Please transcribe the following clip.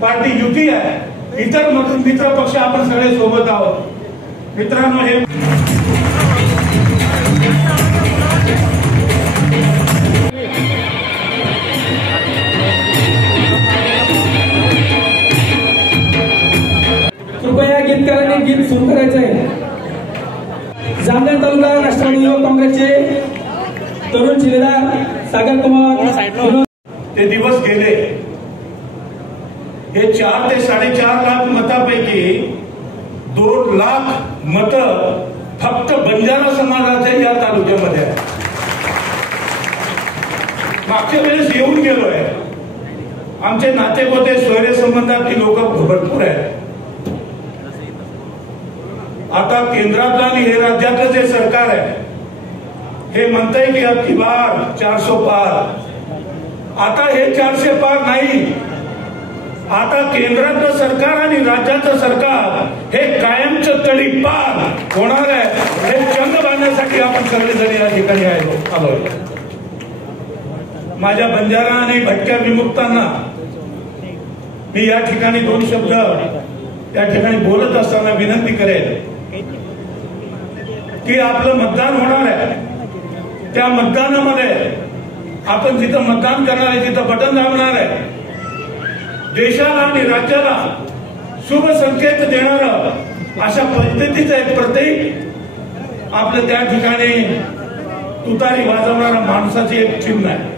Party युती आहे, इतर मित्र पक्ष आपण सगळे सोबत आहोत। मित्रांनो, हे कृपया गीतकारांनी गीत सुरू करायचं आहे। जामनेर तालुका राष्ट्रवादी युवक काँग्रेसचे तरुण शिलेदार सागर कुमार, ते दिवस गेले। हे 4 ते 4.5 लाख मतापैकी 2 लाख मत फक्त बंजारा समाजाचे या तालुक्यामध्ये आहे। मागच्या वेळेस येऊन गेलोय, आमचे नातेगोते सोयरे संबंधातली लोक भरपूर आहेत। आता केंद्रातलं आणि हे राज्यातलं जे सरकार आहे हे म्हणतंय की अब की बार 400 पार। आता हे 400 पार नाही, आता केंद्रातलं सरकार आणि राज्याचं सरकार हे कायमचं तडी पार होणार आहे। हे चंद बांधण्यासाठी आपण सगळेजण या ठिकाणी आलोय। माझ्या बंजारा आणि भटक्या विमुक्तांना मी या ठिकाणी 2 शब्द या ठिकाणी बोलत असताना विनंती करेल की आपलं मतदान होणार आहे, त्या मतदानामध्ये आपण जिथं मतदान करणार आहे तिथं बटन दाबणार आहे। देशाला आणि राज्याला शुभ संकेत देणारं अशा पद्धतीचं एक प्रतीक आपलं त्या ठिकाणी तुतारी वाजवणाऱ्या माणसाचे एक चिन्ह आहे।